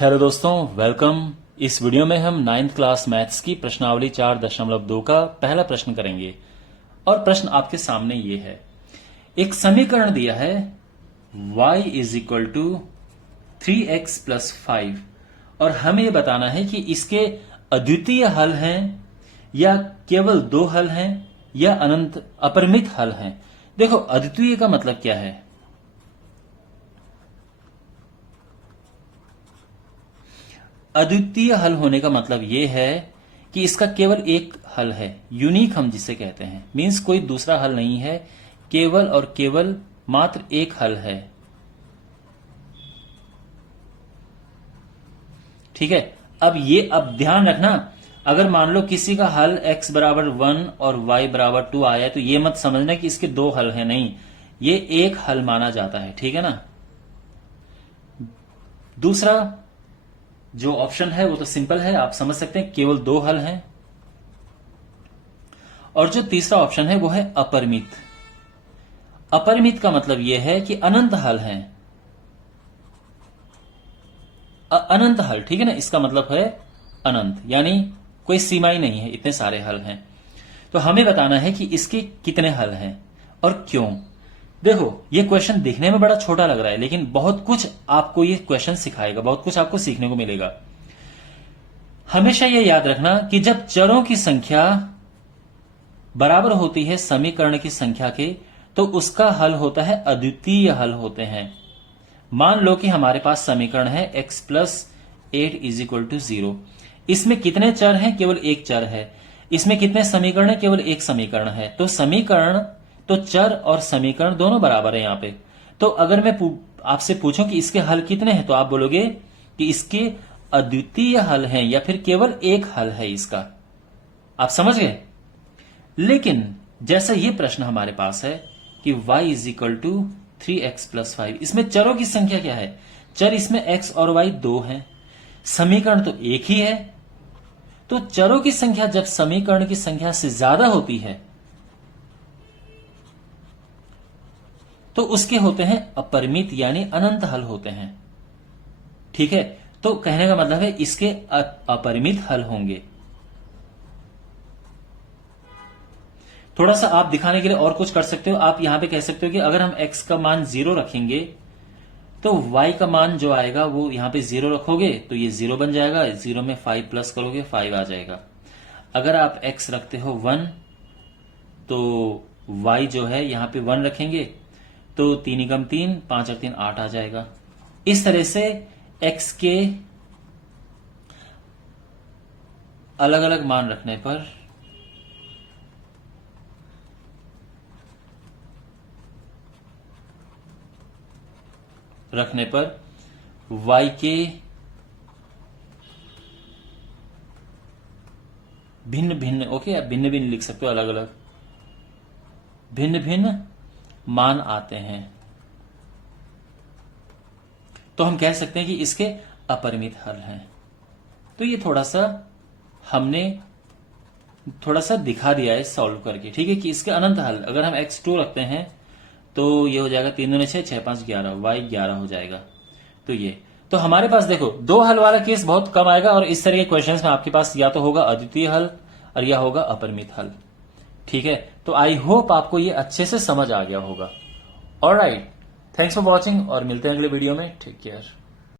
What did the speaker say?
Hello दोस्तों, welcome. इस video में हम 9th क्लास मैथ्स की प्रश्नावली 4.2 का पहला प्रश्न करेंगे। और प्रश्न आपके सामने ये है। एक समीकरण दिया है y is equal to 3x plus 5 और हमें ये बताना है कि इसके अद्वितीय हल हैं या केवल दो हल हैं या अनंत अपरिमित हल हैं। देखो, अद्वितीय का मतलब क्या है? अद्वितीय हल होने का मतलब यह है कि इसका केवल एक हल है, यूनिक हम जिसे कहते हैं। मींस कोई दूसरा हल नहीं है, केवल और केवल मात्र एक हल है। ठीक है। अब ध्यान रखना, अगर मान लो किसी का हल x बराबर 1 और y बराबर 2 आया तो ये मत समझना कि इसके दो हल हैं, नहीं, ये एक हल माना जाता है। ठीक है ना। दूसरा जो ऑप्शन है वो तो सिंपल है, आप समझ सकते हैं, केवल दो हल हैं। और जो तीसरा ऑप्शन है वो है अपरिमित। अपरिमित का मतलब यह है कि अनंत हल हैं, अनंत हल। ठीक है ना, इसका मतलब है अनंत, यानी कोई सीमा ही नहीं है, इतने सारे हल हैं। तो हमें बताना है कि इसके कितने हल हैं और क्यों। देखो, ये क्वेश्चन दिखने में बड़ा छोटा लग रहा है, लेकिन बहुत कुछ आपको ये क्वेश्चन सिखाएगा, बहुत कुछ आपको सीखने को मिलेगा। हमेशा ये याद रखना कि जब चरों की संख्या बराबर होती है समीकरण की संख्या के, तो उसका हल होता है अद्वितीय हल होते हैं। मान लो कि हमारे पास समीकरण है x plus 8 is equal to 0। इसमें कितने चर हैं? केवल एक चर है। इसमें कितने समीकरण है? केवल एक समीकरण है। तो समीकरण, तो चर और समीकरण दोनों बराबर है यहां पे। तो अगर मैं आपसे पूछूं कि इसके हल कितने हैं, तो आप बोलोगे कि इसके अद्वितीय हल हैं या फिर केवल एक हल है इसका। आप समझ गए। लेकिन जैसा ये प्रश्न हमारे पास है कि y is equal to 3x plus 5, इसमें चरों की संख्या क्या है? चर इसमें x और y दो हैं, समीकरण तो एक ही है। तो चरों की संख्या जब समीकरण की संख्या से ज्यादा होती है तो उसके होते हैं अपरिमित, यानी अनंत हल होते हैं। ठीक है। तो कहने का मतलब है इसके अपरिमित हल होंगे। थोड़ा सा आप दिखाने के लिए और कुछ कर सकते हो। आप यहां पे कह सकते हो कि अगर हम x का मान 0 रखेंगे तो y का मान जो आएगा वो यहां पे 0 रखोगे तो ये 0 बन जाएगा। 0 में 5 प्लस करोगे 5 आ जाएगा। अगर आप x रखते हो 1 तो y जो है यहां पे 1 रखेंगे तो 3 एकम 3, 5 और 3 8 आ जाएगा। इस तरह से x के अलग अलग मान रखने पर y के भिन्न भिन्न, ओके, आप भिन्न भिन्न लिख सकते हो, अलग अलग भिन्न भिन्न मान आते हैं। तो हम कह सकते हैं कि इसके अपरिमित हल हैं। तो ये हमने थोड़ा सा दिखा दिया है सॉल्व करके। ठीक है, कि इसके अनंत हल, अगर हम x2 रखते हैं तो ये हो जाएगा 3 दूनी 6, 6 5 11, y 11 हो जाएगा। तो हमारे पास देखो दो हल वाला केस बहुत कम आएगा, और इस तरह के क्वेश्चंस में आपके पास या तो होगा अद्वितीय हल और या होगा अपरिमित हल। ठीक है। तो आई होप आपको ये अच्छे से समझ आ गया होगा। ऑलराइट, थैंक्स फॉर वॉचिंग और मिलते हैं अगले वीडियो में। Take care.